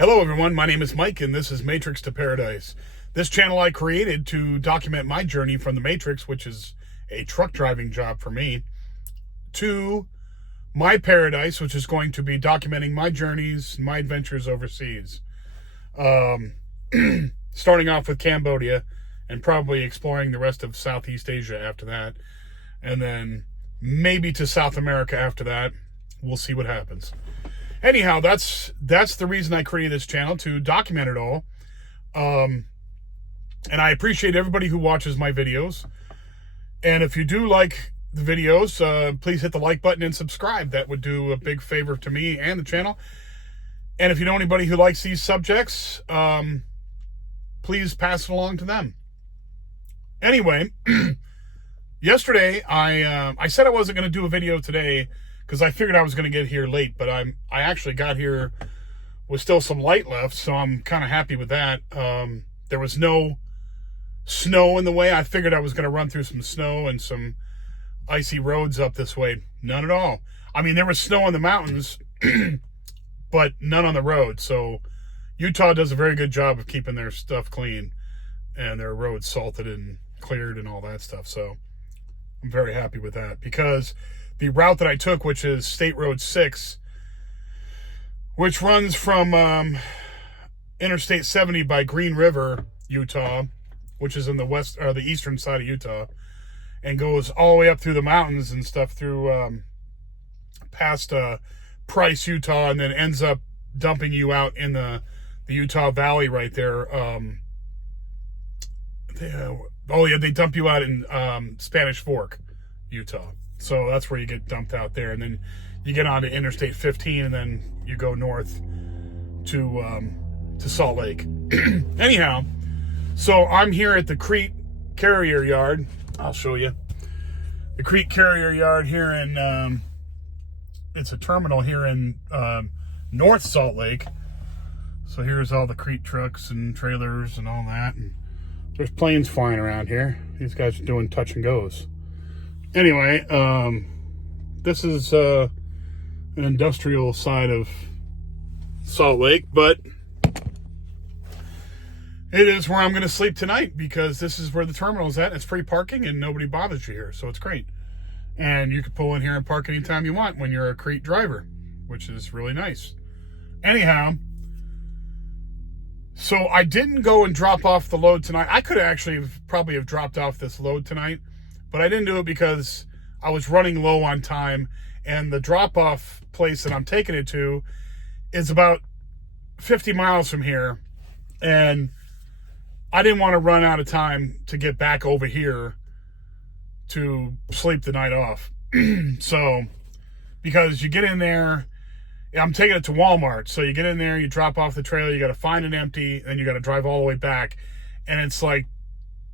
Hello everyone, my name is Mike and this is Matrix to Paradise. This channel I created to document my journey from the Matrix, which is a truck driving job for me, to my paradise, which is going to be documenting my journeys, my adventures overseas. Starting off with Cambodia and probably exploring the rest of Southeast Asia after that. And then maybe to South America after that. We'll see what happens. Anyhow, that's the reason I created this channel, to document it all. And I appreciate everybody who watches my videos. And if you do like the videos, please hit the like button and subscribe. That would do a big favor to me and the channel. And if you know anybody who likes these subjects, please pass it along to them. Anyway, yesterday I said I wasn't going to do a video today because I figured I was going to get here late, but I actually got here with still some light left, so I'm kind of happy with that. There was no snow in the way. I figured I was going to run through some snow and some icy roads up this way. None at all. I mean, there was snow in the mountains, but none on the road. So Utah does a very good job of keeping their stuff clean and their roads salted and cleared and all that stuff. So I'm very happy with that, because the route that I took, which is State Road 6, which runs from Interstate 70 by Green River, Utah, which is in the west or the eastern side of Utah, and goes all the way up through the mountains and stuff through past Price, Utah, and then ends up dumping you out in the Utah Valley right there. They dump you out in Spanish Fork, Utah. So that's where you get dumped out there, and then you get onto Interstate 15, and then you go north to Salt Lake. Anyhow, so I'm here at the Crete Carrier Yard. I'll show you the Crete Carrier Yard here in. It's a terminal here in North Salt Lake. So here's all the Crete trucks and trailers and all that. And there's planes flying around here. These guys are doing touch and goes. Anyway, this is an industrial side of Salt Lake, but it is where I'm going to sleep tonight, because this is where the terminal is at. It's free parking and nobody bothers you here, so it's great. And you can pull in here and park anytime you want when you're a Crete driver, which is really nice. Anyhow, so I didn't go and drop off the load tonight. I could actually probably have dropped off this load tonight, but I didn't do it because I was running low on time, and the drop-off place that I'm taking it to is about 50 miles from here, and I didn't want to run out of time to get back over here to sleep the night off. So, because you get in there, I'm taking it to Walmart, so you get in there, you drop off the trailer, you got to find it empty, and you got to drive all the way back, and it's like,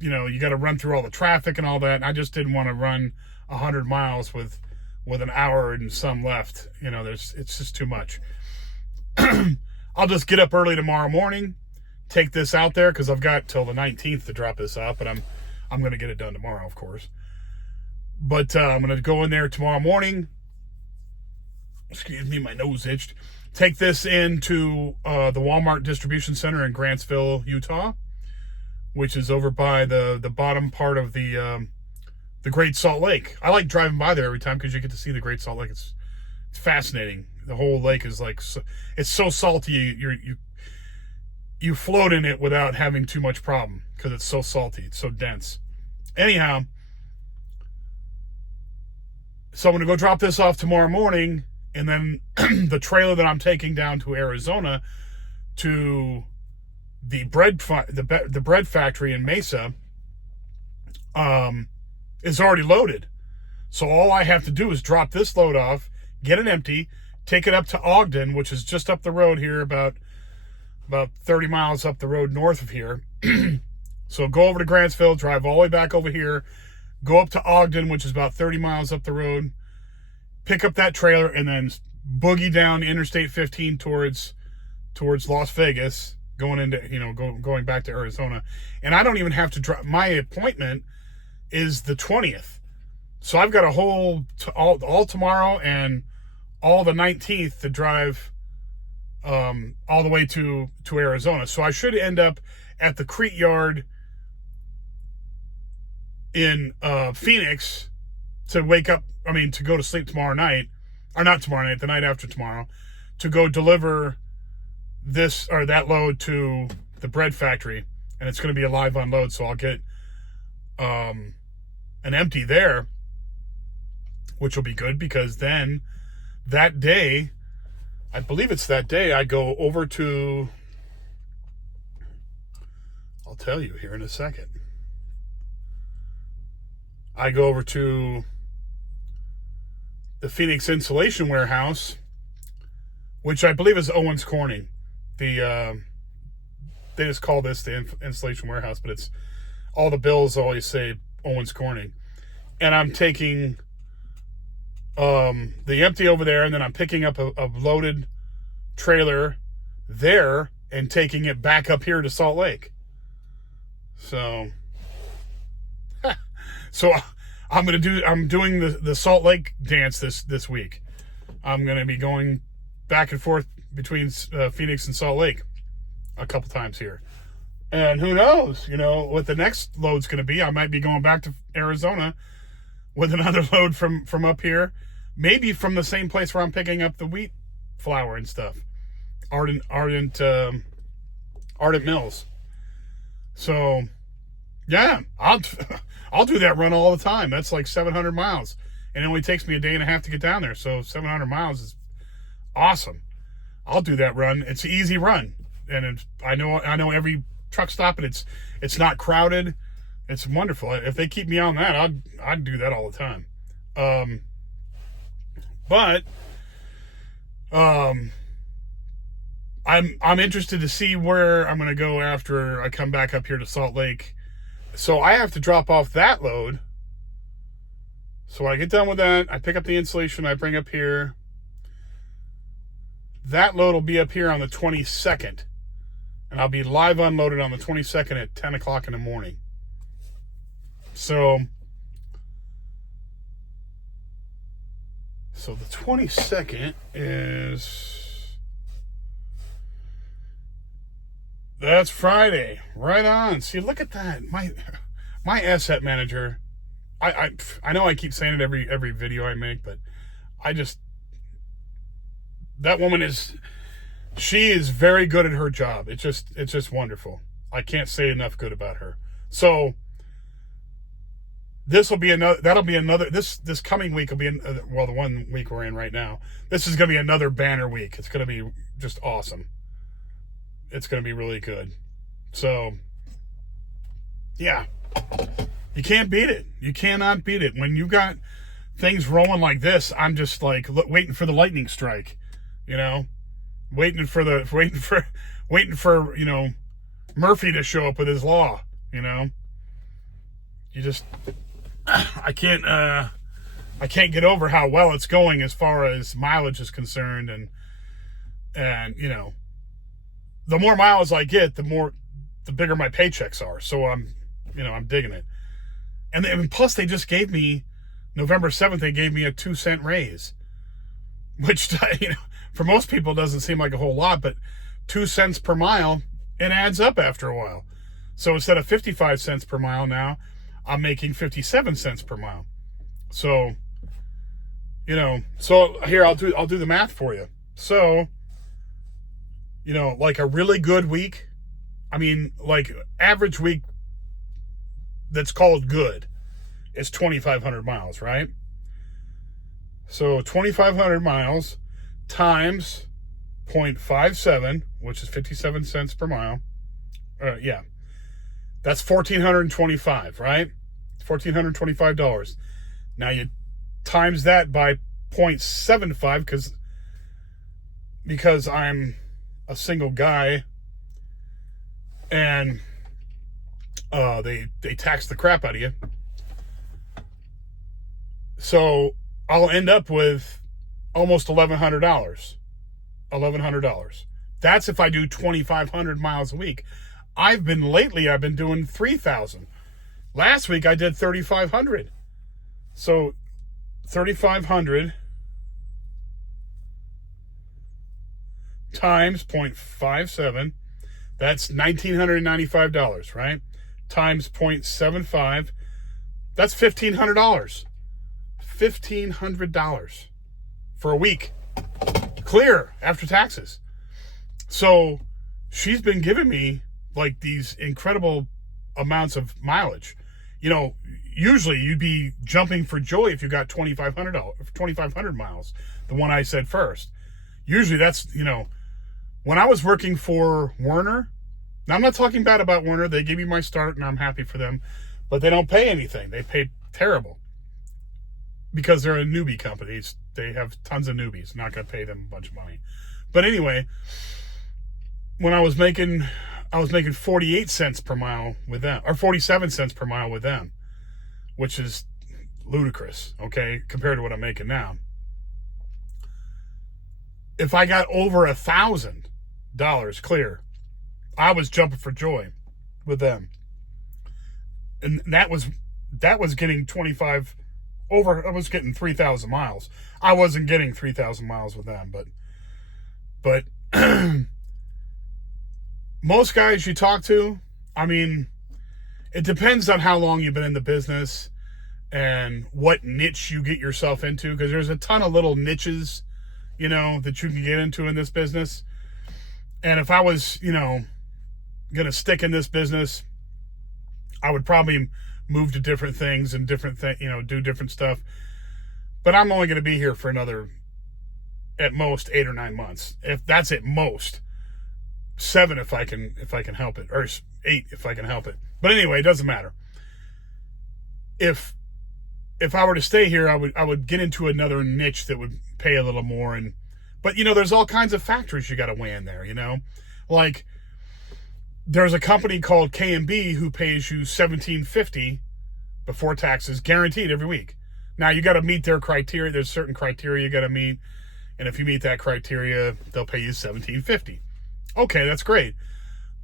you know, you got to run through all the traffic and all that. And I just didn't want to run 100 miles with an hour and some left. You know, it's just too much. I'll just get up early tomorrow morning, take this out there, because I've got till the 19th to drop this off, but I'm going to get it done tomorrow, of course. But I'm going to go in there tomorrow morning. Excuse me, my nose itched. Take this into the Walmart distribution center in Grantsville, Utah, which is over by the bottom part of the Great Salt Lake. I like driving by there every time because you get to see the Great Salt Lake. It's fascinating. The whole lake is like, it's so salty. You float in it without having too much problem because it's so salty. It's so dense. Anyhow, so I'm going to go drop this off tomorrow morning, and then the trailer that I'm taking down to Arizona to the bread factory in Mesa is already loaded. So all I have to do is drop this load off, get it empty, take it up to Ogden, which is just up the road here, about 30 miles up the road north of here. So go over to Grantsville, drive all the way back over here, go up to Ogden, which is about 30 miles up the road, pick up that trailer, and then boogie down Interstate 15 towards Las Vegas, going into, going back to Arizona. And I don't even have to drive. My appointment is the 20th. So I've got a whole, all tomorrow and all the 19th to drive all the way to Arizona. So I should end up at the Crete Yard in Phoenix to wake up, to go to sleep tomorrow night, or not tomorrow night, the night after tomorrow, to go deliver this or that load to the bread factory. And it's going to be a live unload, so I'll get an empty there, which will be good, because then that day, I believe it's that day, I go over to, I'll tell you here in a second. I go over to the Phoenix Insulation Warehouse, which I believe is Owens Corning. They just call this the Insulation Warehouse, but it's, all the bills always say Owens Corning. And I'm taking the empty over there, and then I'm picking up a loaded trailer there and taking it back up here to Salt Lake. So I'm doing the Salt Lake dance this week. I'm going to be going back and forth between Phoenix and Salt Lake a couple times here. And who knows, what the next load's going to be. I might be going back to Arizona with another load from up here. Maybe from the same place where I'm picking up the wheat flour and stuff. Ardent Mills. So, yeah, I'll do that run all the time. That's like 700 miles. And it only takes me a day and a half to get down there. So 700 miles is awesome. I'll do that run. It's an easy run. And I know every truck stop, and it's not crowded. It's wonderful. If they keep me on that, I'd do that all the time. But I'm interested to see where I'm going to go after I come back up here to Salt Lake. So I have to drop off that load. So when I get done with that, I pick up the insulation, I bring up here. That load will be up here on the 22nd. And I'll be live unloaded on the 22nd at 10 o'clock in the morning. So the 22nd is... That's Friday. Right on. See, look at that. My asset manager, I know I keep saying it every video I make, but that woman she is very good at her job. It's just wonderful. I can't say enough good about her. So this coming week will be, the 1 week we're in right now, this is going to be another banner week. It's going to be just awesome. It's going to be really good. So, yeah. You can't beat it. You cannot beat it. When you got things rolling like this, I'm just like waiting for the lightning strike, waiting for Murphy to show up with his law, You just, I can't get over how well it's going as far as mileage is concerned, and the more miles I get, the bigger my paychecks are. So I'm digging it. And plus they just gave me, November 7th, they gave me a 2-cent raise, which, for most people doesn't seem like a whole lot, but 2 cents per mile, it adds up after a while. So instead of 55 cents per mile now, I'm making 57 cents per mile. So, so here, I'll do the math for you. So, like a really good week, like average week that's called good is 2,500 miles, right? So 2,500 miles times 0.57, which is 57 cents per mile. Yeah. That's $1,425, right? $1,425. Now you times that by 0.75 because I'm a single guy, and they tax the crap out of you. So I'll end up with almost $1,100. $1,100. That's if I do 2,500 miles a week. Lately I've been doing 3,000. Last week I did 3,500. So 3,500 times 0.57, that's $1,995, right? Times 0.75, that's $1,500. $1,500 for a week. Clear after taxes. So she's been giving me like these incredible amounts of mileage. You know, usually you'd be jumping for joy if you got 2,500 miles, the one I said first. Usually that's, you know, when I was working for Werner, now I'm not talking bad about Werner. They gave me my start and I'm happy for them, but they don't pay anything. They pay terrible because they're a newbie company. They have tons of newbies. Not going to pay them a bunch of money. But anyway, when I was making 48 cents per mile with them, or 47 cents per mile with them, which is ludicrous, okay, compared to what I'm making now. If I got over $1,000 clear, I was jumping for joy with them. And that was getting 25 over, I was getting 3,000 miles. I wasn't getting 3,000 miles with them, but most guys you talk to, I mean, it depends on how long you've been in the business and what niche you get yourself into, because there's a ton of little niches, you know, that you can get into in this business. And if I was, you know, going to stick in this business, I would probably move to different things and do different stuff. But I'm only going to be here for another, at most, 8 or 9 months. If that's at most. 7 if I can help it, or 8 if I can help it. But anyway, it doesn't matter. If I were to stay here, I would get into another niche that would pay a little more. But you know, there's all kinds of factors you got to weigh in there. You know, like there's a company called K&B who pays you $17.50 before taxes, guaranteed every week. Now you got to meet their criteria. There's certain criteria you got to meet, and if you meet that criteria, they'll pay you $17.50. Okay, that's great.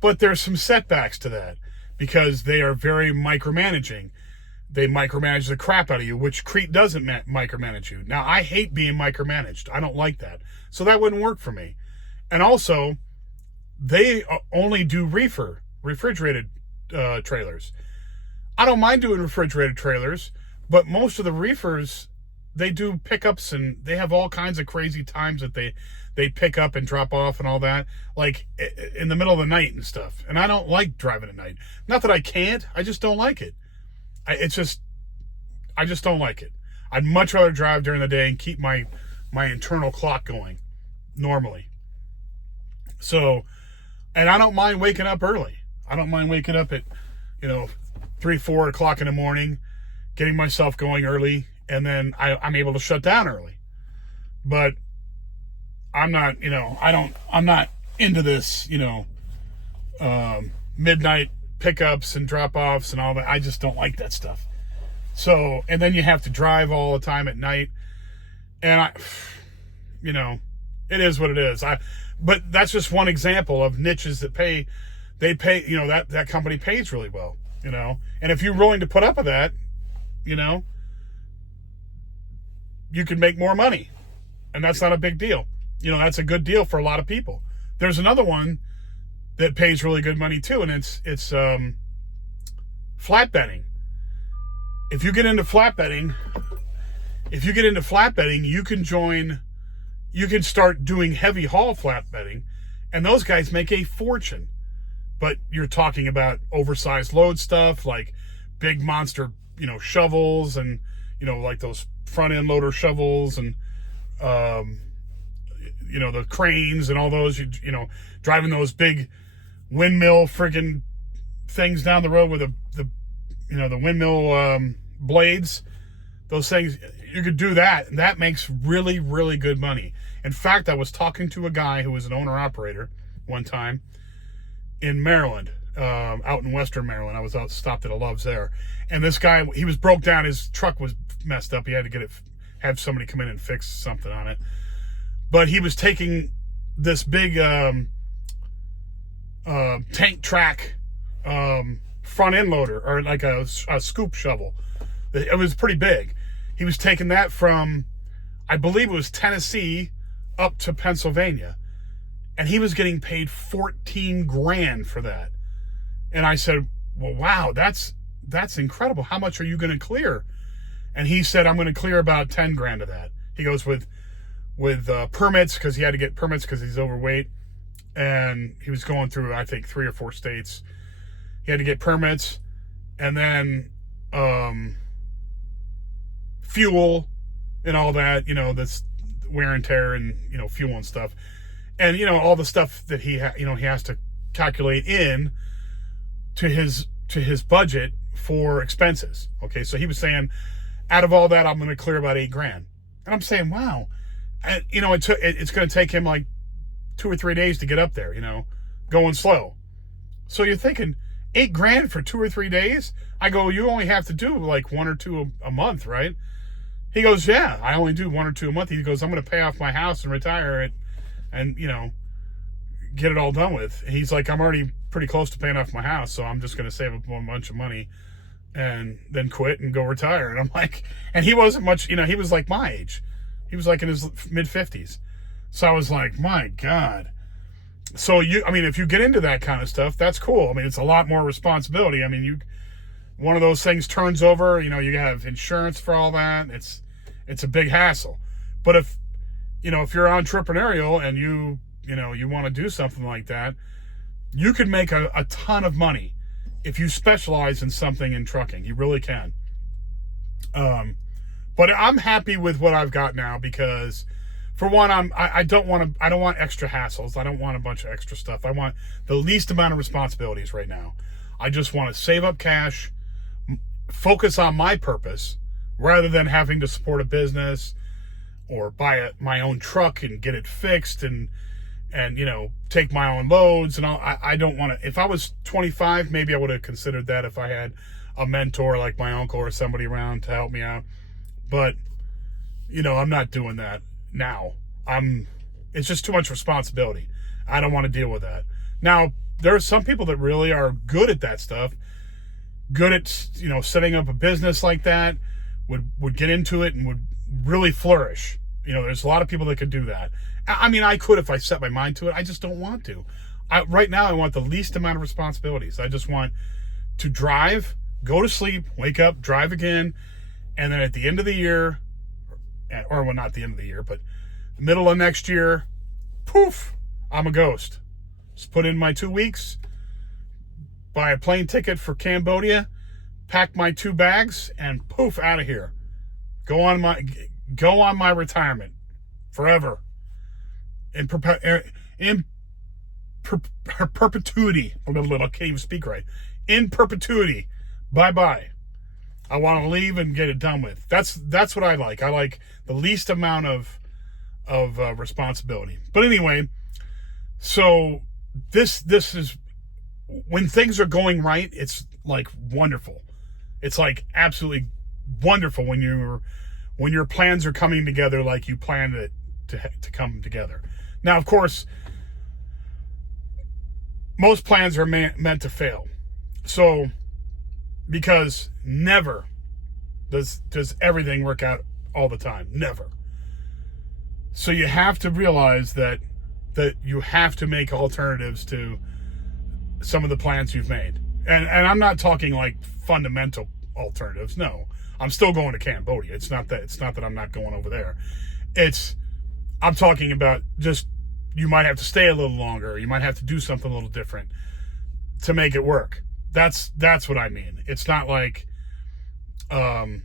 But there's some setbacks to that because they are very micromanaging. They micromanage the crap out of you, which Crete doesn't micromanage you. Now, I hate being micromanaged. I don't like that. So that wouldn't work for me. And also, they only do refrigerated trailers. I don't mind doing refrigerated trailers, but most of the reefers, they do pickups and they have all kinds of crazy times that they pick up and drop off and all that, like in the middle of the night and stuff. And I don't like driving at night. Not that I can't, I just don't like it. I just don't like it. I'd much rather drive during the day and keep my internal clock going normally. So, and I don't mind waking up early. I don't mind waking up at, 3, 4 o'clock in the morning, getting myself going early, and then I'm able to shut down early. But I'm not, I'm not into this, midnight pickups and drop-offs and all that. I just don't like that stuff. So, and then you have to drive all the time at night. And it is what it is. But that's just one example of niches that they pay, that company pays really well, and if you're willing to put up with that, you can make more money, and that's not a big deal. That's a good deal for a lot of people. There's another one that pays really good money too, and it's flatbedding. If you get into flatbedding, you can start doing heavy haul flatbedding, and those guys make a fortune. But you're talking about oversized load stuff, like big monster, shovels, and like those front end loader shovels, and the cranes and all those. Driving those big windmill friggin' things down the road with the windmill blades. Those things, you could do that, and that makes really, really good money. In fact, I was talking to a guy who was an owner-operator one time in Maryland, out in Western Maryland. I was stopped at a Love's there. And this guy, he was broke down. His truck was messed up. He had to have somebody come in and fix something on it. But he was taking this big tank track front end loader, or like a scoop shovel. It was pretty big. He was taking that from, I believe it was Tennessee, up to Pennsylvania. and he was getting paid 14 grand for that. And I said, well, wow, that's incredible. How much are you going to clear? And he said, I'm going to clear about 10 grand of that. He goes with permits, because he had to get permits because he's overweight. And he was going through, I think, 3 or 4 states. He had to get permits, and then fuel and all that, this wear and tear and, fuel and stuff. And, all the stuff that he has to calculate in to his budget for expenses. Okay, so he was saying, out of all that, I'm going to clear about 8 grand. And I'm saying, wow. And, it's going to take him like 2 or 3 days to get up there, going slow. So you're thinking, 8 grand for 2 or 3 days? I go, you only have to do like 1 or 2 a month, right? He goes, yeah, I only do 1 or 2 a month. He goes, I'm going to pay off my house and retire it and, get it all done with. He's like, I'm already pretty close to paying off my house, so I'm just going to save up a bunch of money and then quit and go retire. And I'm like, and he wasn't much, he was like my age. He was like in his mid-50s. So I was like, my God. So if you get into that kind of stuff, that's cool. It's a lot more responsibility. One of those things turns over, you have insurance for all that. It's a big hassle. But if you're entrepreneurial and you want to do something like that, you can make a ton of money if you specialize in something in trucking. You really can. But I'm happy with what I've got now because, for one, I don't want extra hassles. I don't want a bunch of extra stuff. I want the least amount of responsibilities right now. I just want to save up cash, focus on my purpose, rather than having to support a business or buy my own truck and get it fixed and take my own loads and all. I don't want to. If I was 25, maybe I would have considered that if I had a mentor like my uncle or somebody around to help me out. But, I'm not doing that now. It's just too much responsibility. I don't want to deal with that. Now, there are some people that really are good at that stuff, good at, setting up a business like that, would get into it and would really flourish. There's a lot of people that could do that. I could if I set my mind to it. I just don't want to. Right now, I want the least amount of responsibilities. I just want to drive, go to sleep, wake up, drive again, and then at the end of the year, or well, not the end of the year, but the middle of next year, poof, I'm a ghost. Just put in my 2 weeks, buy a plane ticket for Cambodia, pack my 2 bags, and poof, out of here. Go on my retirement forever. In perpetuity. I can't even speak right. In perpetuity. Bye-bye. I want to leave and get it done with. That's what I like. I like the least amount of responsibility. But anyway, so this is when things are going right. It's like wonderful. It's like absolutely wonderful when your plans are coming together like you planned it to come together. Now, of course, most plans are meant to fail. So, because never does everything work out all the time. Never. So you have to realize that you have to make alternatives to some of the plans you've made. And I'm not talking like fundamental alternatives. No. I'm still going to Cambodia. It's not that I'm not going over there. I'm talking about just, you might have to stay a little longer. You might have to do something a little different to make it work. That's what I mean. It's not like, you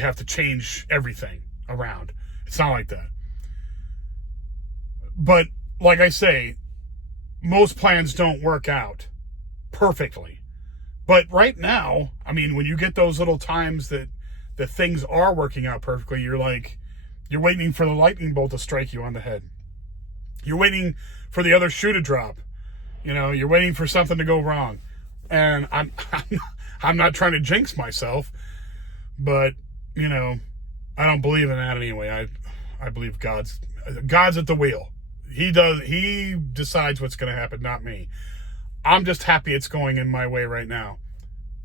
have to change everything around. It's not like that. But like I say, most plans don't work out perfectly. But right now, when you get those little times that things are working out perfectly, you're waiting for the lightning bolt to strike you on the head. You're waiting for the other shoe to drop. You're waiting for something to go wrong. And I'm not trying to jinx myself, but, I don't believe in that anyway. I believe God's at the wheel. He decides what's going to happen, not me. I'm just happy it's going in my way right now.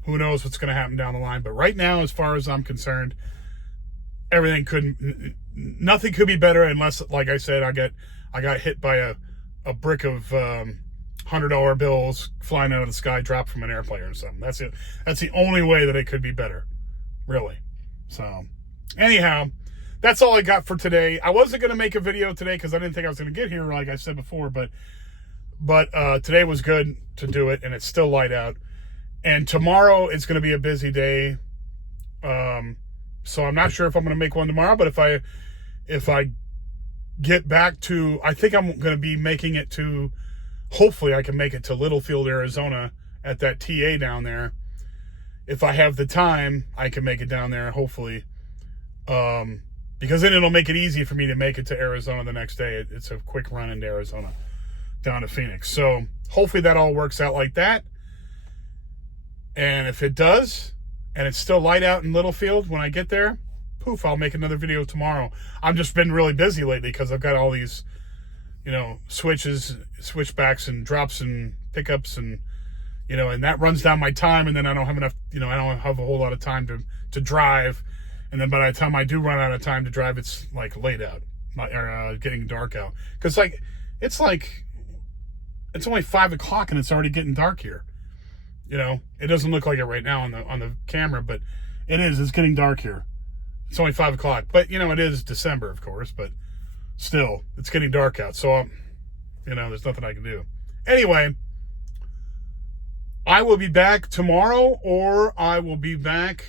Who knows what's going to happen down the line. But right now, as far as I'm concerned, nothing could be better unless, like I said, I got hit by a brick of $100 bills flying out of the sky, dropped from an airplane or something. That's it. That's the only way that it could be better, really. So, anyhow, that's all I got for today. I wasn't going to make a video today because I didn't think I was going to get here, like I said before, but today was good to do it, and it's still light out. And tomorrow it's going to be a busy day. So I'm not sure if I'm going to make one tomorrow, but if I get back to, I think I'm going to be making it to, hopefully I can make it to Littlefield, Arizona at that TA down there. If I have the time, I can make it down there, hopefully. Because then it'll make it easy for me to make it to Arizona the next day. It's a quick run into Arizona down to Phoenix. So hopefully that all works out like that. And if it does, and it's still light out in Littlefield when I get there, poof, I'll make another video tomorrow. I've just been really busy lately because I've got all these, switchbacks and drops and pickups and, and that runs down my time, and then I don't have enough, I don't have a whole lot of time to drive. And then by the time I do run out of time to drive, it's like late out, or getting dark out. Because it's only 5 o'clock and it's already getting dark here. It doesn't look like it right now on the camera, but it is. It's getting dark here. It's only 5 o'clock, but it is December, of course, but still, it's getting dark out. So, there's nothing I can do. Anyway, I will be back tomorrow, or I will be back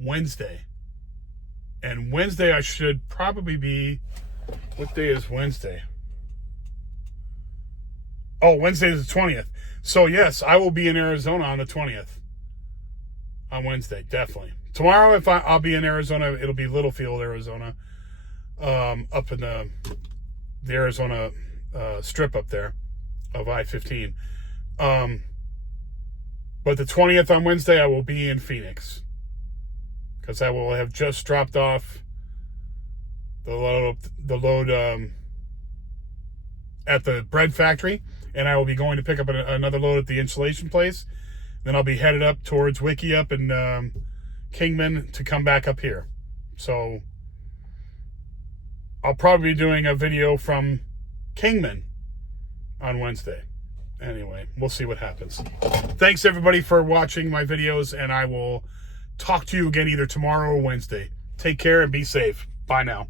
Wednesday. And Wednesday I should probably be, what day is Wednesday? Oh, Wednesday is the 20th. So yes, I will be in Arizona on the 20th. On Wednesday, definitely. Tomorrow, if I'll be in Arizona, it'll be Littlefield, Arizona. Up in the Arizona strip up there of I-15. But the 20th on Wednesday, I will be in Phoenix. Because I will have just dropped off the load at the bread factory, and I will be going to pick up another load at the insulation place. Then I'll be headed up towards Wickiup and Kingman to come back up here. So I'll probably be doing a video from Kingman on Wednesday. Anyway, we'll see what happens. Thanks everybody for watching my videos, and I will talk to you again either tomorrow or Wednesday. Take care and be safe. Bye now.